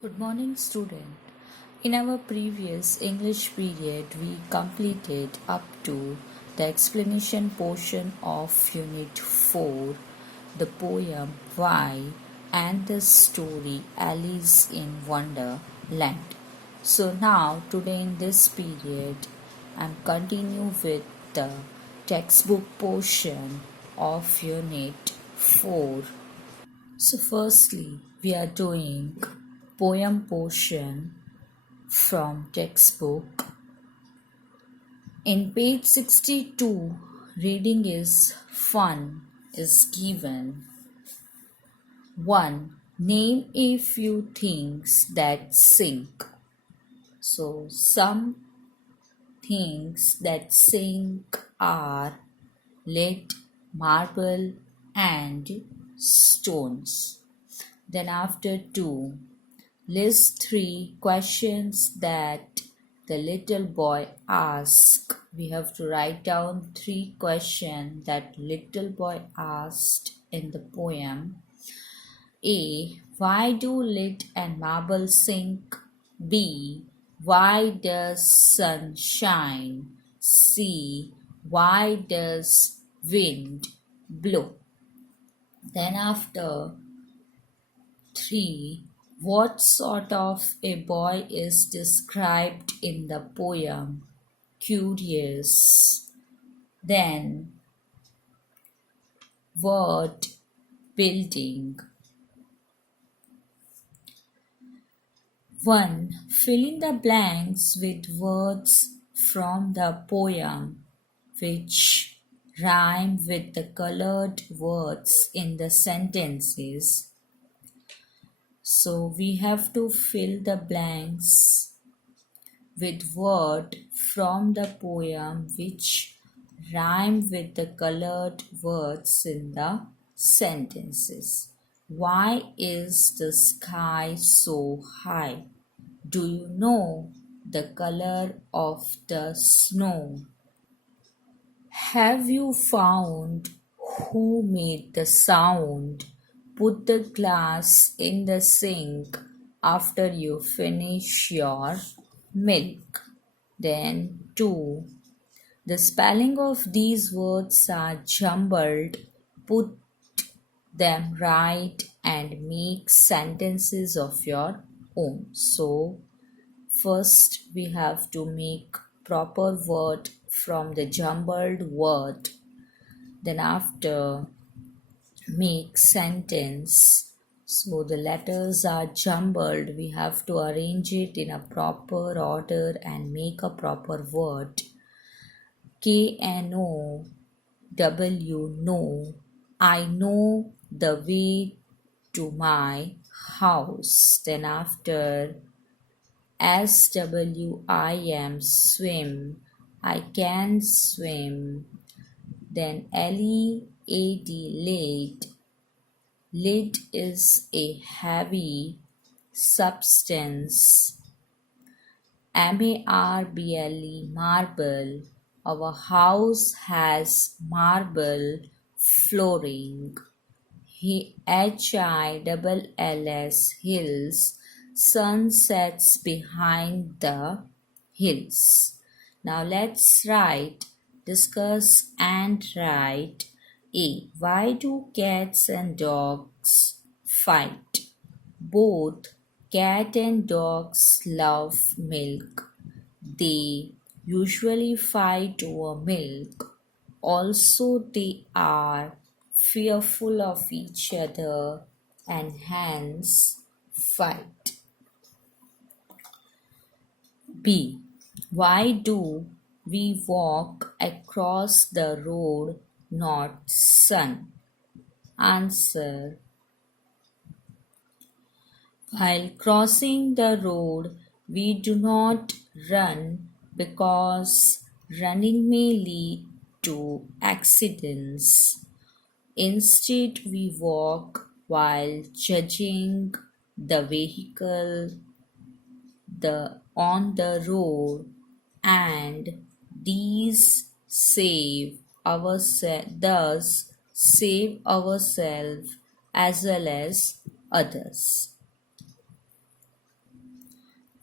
Good morning, student. In our previous English period, we completed up to the explanation portion of Unit 4, the poem Why and the story Alice in Wonderland. So now, today in this period, I'm continue with the textbook portion of Unit 4. So firstly, we are doing poem portion from textbook. In page 62, reading is fun is given. 1. Name a few things that sink. So some things that sink are lead, marble and stones. Then after 2, list 3 questions that the little boy asked. We have to write down 3 questions that little boy asked in the poem. A. Why do lead and marble sink? B. Why does sun shine? C. Why does wind blow? Then after 3. What sort of a boy is described in the poem? Curious. Then word building. 1. Fill in the blanks with words from the poem which rhyme with the colored words in the sentences. So we have to fill the blanks with word from the poem which rhyme with the colored words in the sentences. Why is the sky so high? Do you know the color of the snow? Have you found who made the sound? Put the glass in the sink after you finish your milk. Then 2. The spelling of these words are jumbled. Put them right and make sentences of your own. So first we have to make proper word from the jumbled word. Then after make sentence. So the letters are jumbled. We have to arrange it in a proper order and make a proper word. K-N-O W know. I know the way to my house. Then after SWIM swim. I can swim. Then LEAD lead. Lead is a heavy substance. MARBLE marble. Our house has marble flooring. HILLS hills. Sun sets behind the hills. Now let's discuss and write. A. Why do cats and dogs fight? Both cat and dogs love milk. They usually fight over milk. Also, they are fearful of each other and hence fight. B. Why do we walk across the road, not sun? Answer. While crossing the road, we do not run because running may lead to accidents. Instead, we walk while judging the vehicle on the road, and these thus save ourselves as well as others.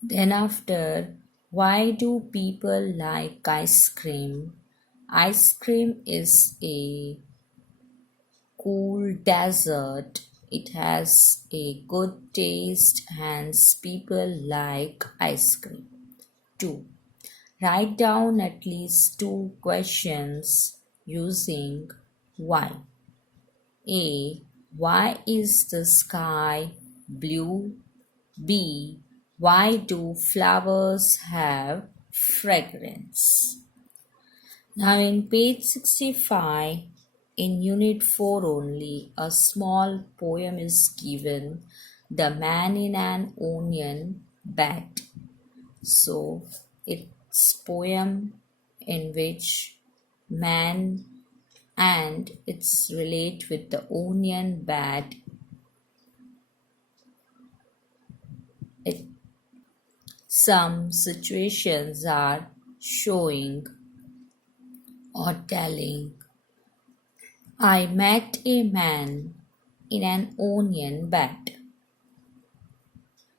Then, after, why do people like ice cream? Ice cream is a cool dessert. It has a good taste, hence, people like ice cream. 2. Write down at least two questions using why. A. Why is the sky blue? B. Why do flowers have fragrance? Now, in page 65, in unit 4 only, a small poem is given, The Man in an Onion Bed. So, it's poem in which man and it's relate with the onion bed. It, some situations are showing or telling, I met a man in an onion bed.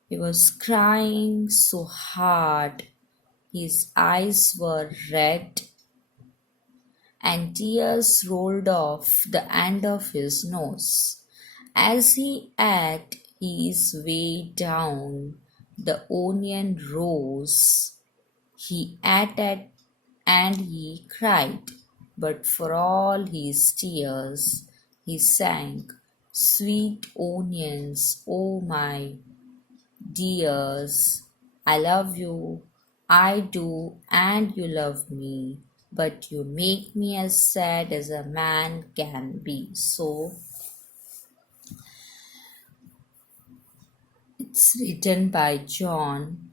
He was crying so hard, his eyes were red, and tears rolled off the end of his nose. As he ate his way down the onion rows, he ate it and he cried, but for all his tears, he sang, Sweet onions, oh my dears, I love you, I do, and you love me, but you make me as sad as a man can be. So, it's written by John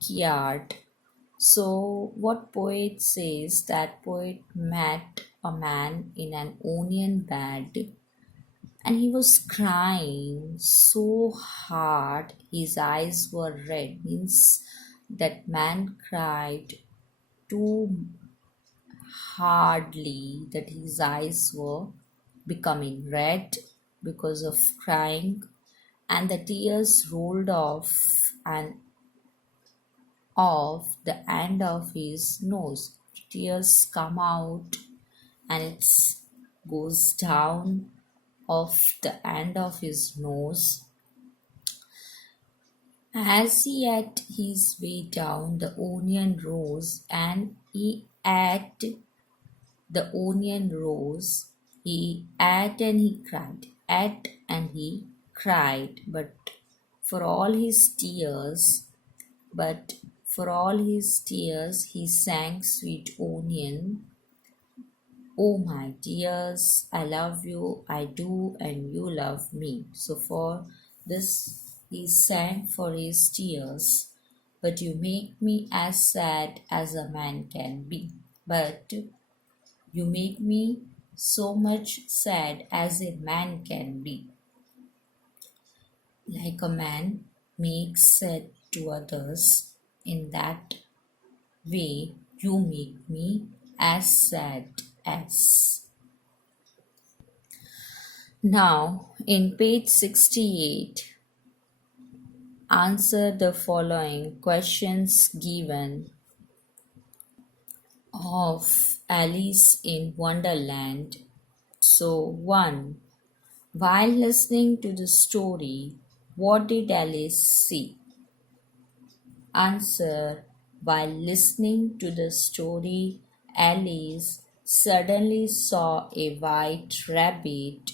Keats. So, what poet says that poet met a man in an onion bed and he was crying so hard his eyes were red. Means that man cried too hardly that his eyes were becoming red because of crying, and the tears rolled off the end of his nose. Tears come out and it goes down off the end of his nose. As he ate his way down the onion rose and he ate the onion rose, he ate and he cried, ate and he cried, for all his tears, but for all his tears, he sang Sweet Onion. Oh, my dears, I love you, I do, and you love me. So, for this, he sang for his tears. But you make me as sad as a man can be. But you make me so much sad as a man can be. Like a man makes sad to others, in that way you make me as sad as. Now, in page 68, answer the following questions given of Alice in Wonderland. So, 1. While listening to the story, what did Alice see? Answer. While listening to the story, Alice suddenly saw a white rabbit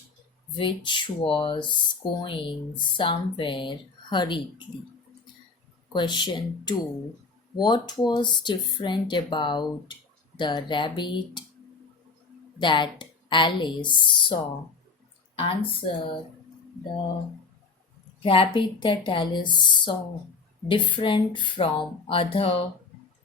which was going somewhere hurriedly. Question 2. What was different about the rabbit that Alice saw? Answer. The rabbit that Alice saw different from other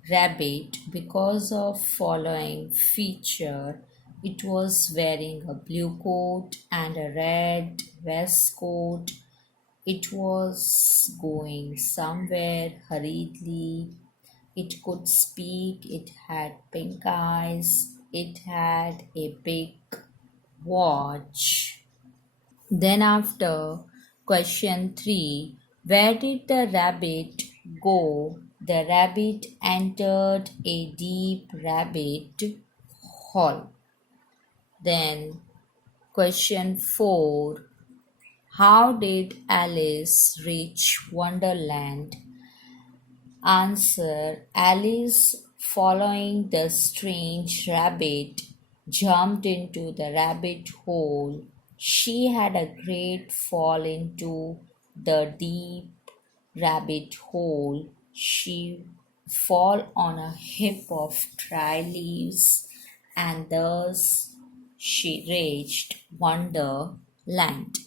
rabbit because of following feature. It was wearing a blue coat and a red waistcoat. It was going somewhere hurriedly. It could speak. It had pink eyes. It had a big watch. Then after question 3, Where did the rabbit go? The rabbit entered a deep rabbit hole. Then, question 4. How did Alice reach Wonderland? Answer. Alice, following the strange rabbit, jumped into the rabbit hole. She had a great fall into the deep rabbit hole. She fall on a heap of dry leaves, and thus she reached Wonderland.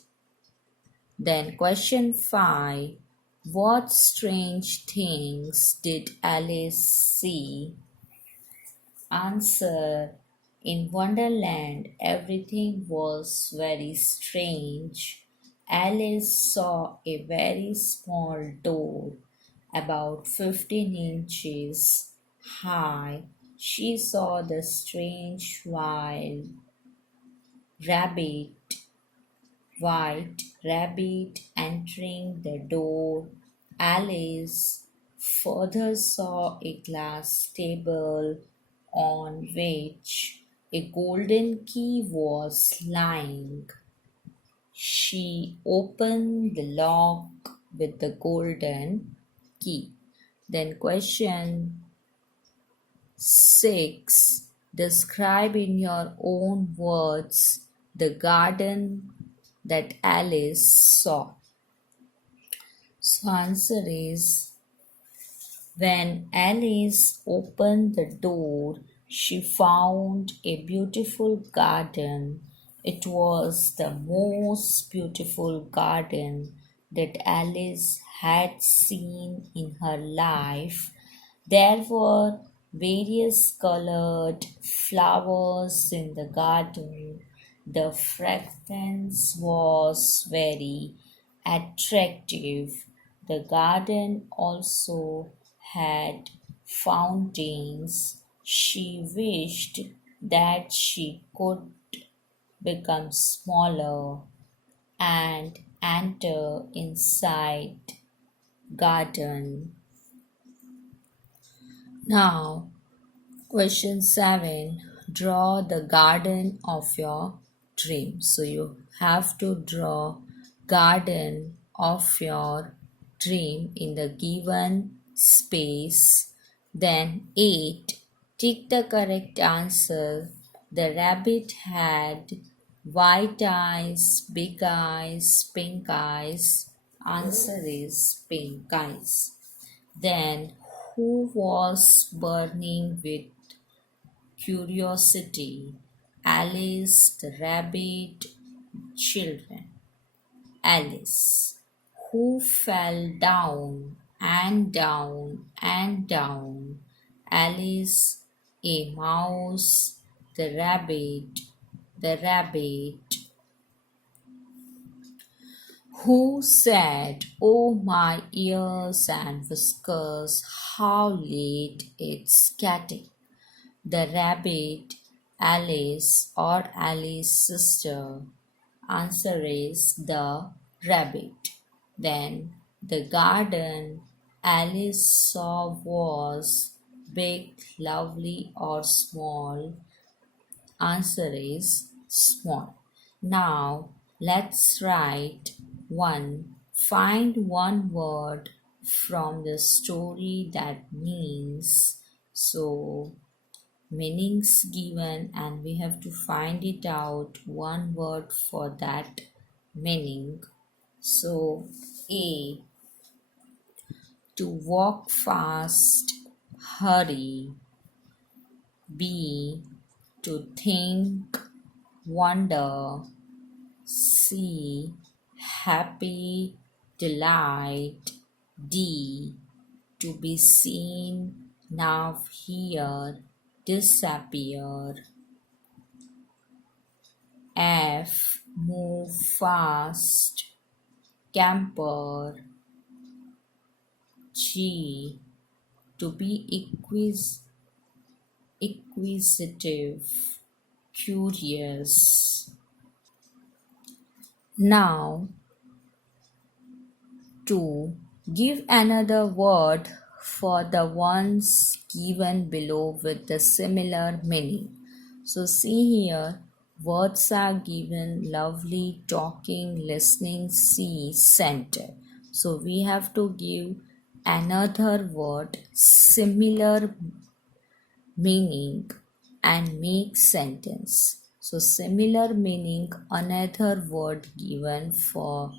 Then question 5. What strange things did Alice see? Answer. In Wonderland, everything was very strange. Alice saw a very small door, about 15 inches high. She saw the strange rabbit white rabbit entering the door. Alice further saw a glass table on which a golden key was lying. She opened the lock with the golden key. Then question 6. Describe in your own words the garden that Alice saw. So answer is, when Alice opened the door, she found a beautiful garden. It was the most beautiful garden that Alice had seen in her life. There were various colored flowers in the garden. The fragrance was very attractive. The garden also had fountains. She wished that she could become smaller and enter inside garden. Now, question 7. Draw the garden of your dream. So you have to draw garden of your dream in the given space. Then 8. Tick the correct answer. The rabbit had white eyes, big eyes, pink eyes. Answer is pink eyes. Then, who was burning with curiosity? Alice, the rabbit, children. Alice. Who fell down and down and down? Alice, a mouse, the rabbit, the rabbit. Who said, "Oh, my ears and whiskers, how late it's getting"? The rabbit, Alice, or Alice's sister. Answer is the rabbit. Then the garden Alice saw was big, lovely, or small. Answer is small. Now let's write 1. Find one word from the story that means. So meanings given and we have to find it out one word for that meaning. So A, to walk fast, hurry. B, to think, wonder. C, happy, delight. D, to be seen, now, here, disappear. F, move fast, camper. G, to be inquisitive, curious. Now 2. Give another word for the ones given below with the similar meaning. So, see here, words are given lovely, talking, listening, see, center. So, we have to give another word similar meaning and make sentence. So similar meaning another word given for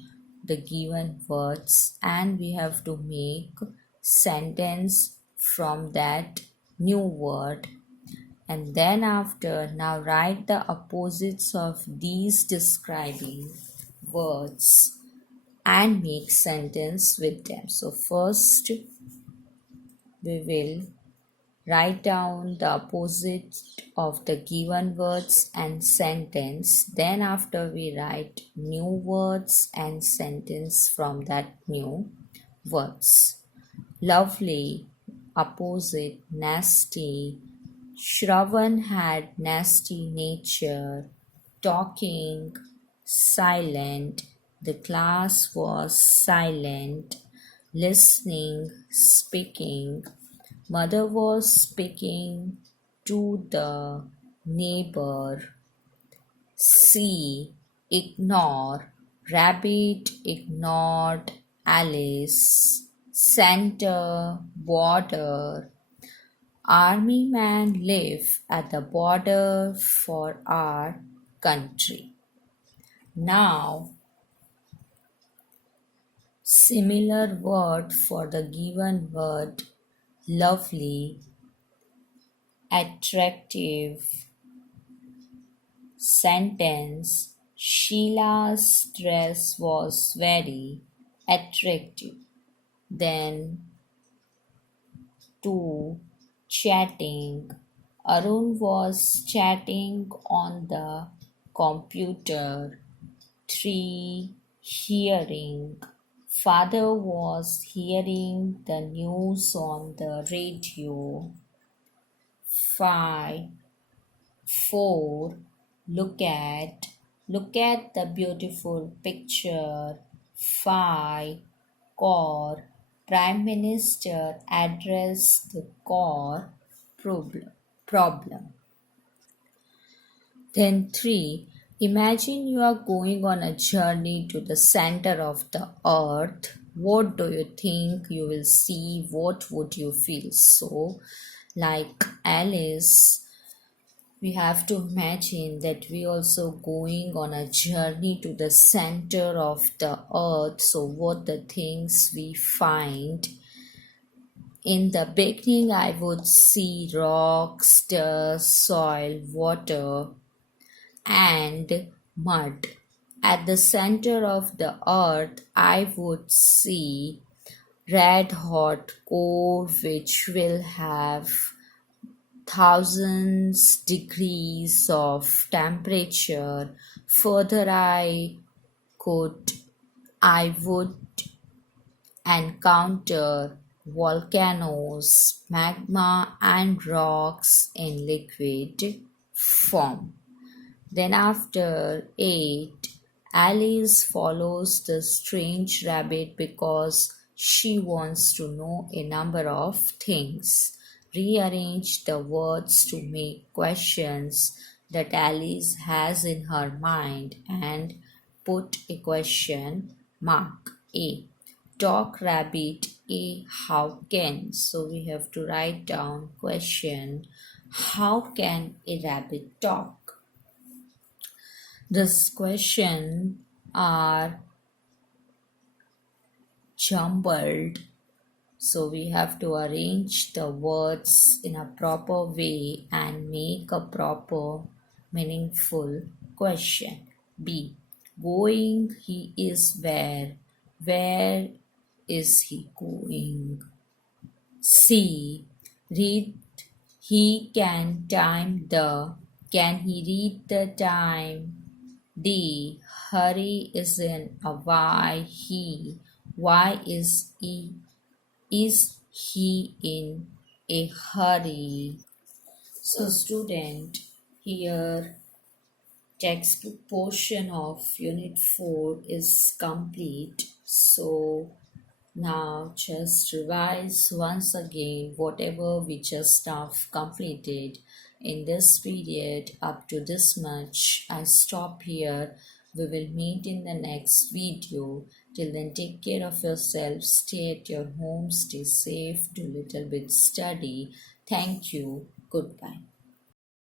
the given words and we have to make sentence from that new word and then after now write the opposites of these describing words and make sentence with them. So first we will write down the opposite of the given words and sentence. Then after we write new words and sentence from that new words. Lovely, opposite, nasty. Shravan had nasty nature. Talking, silent. The class was silent. Listening, speaking. Mother was speaking to the neighbor. See, ignore. Rabbit ignored Alice. Center, border. Army man live at the border for our country. Now, similar word for the given word lovely, attractive. Sentence. Sheila's dress was very attractive. Then 2. Chatting. Arun was chatting on the computer. 3. Hearing. Father was hearing the news on the radio. 5. 4. Look at the beautiful picture. 5. Core. Prime Minister addressed the core problem. Then 3. Imagine you are going on a journey to the center of the earth. What do you think you will see? What would you feel? So, like Alice, we have to imagine that we also going on a journey to the center of the earth. So what the things we find in the beginning, I would see rocks, dust, soil, water and mud. At the center of the earth I would see red hot core which will have thousands degrees of temperature. Further I would encounter volcanoes, magma and rocks in liquid form. Then after 8, Alice follows the strange rabbit because she wants to know a number of things. Rearrange the words to make questions that Alice has in her mind and put a question mark. A. Talk rabbit. A. How can? So we have to write down question. How can a rabbit talk? This question are jumbled, so we have to arrange the words in a proper way and make a proper meaningful question. B. Going, he is where? Where is he going? C. Read, he can time the. Can he read the time? D. Hurry is in a why he. Why is he in a hurry? So student, here textbook portion of unit 4 is complete. So Now just revise once again whatever we just have completed in this period up to this much. I stop here. We will meet in the next video. Till then, take care of yourself, stay at your home, stay safe, do little bit study. Thank you. Goodbye.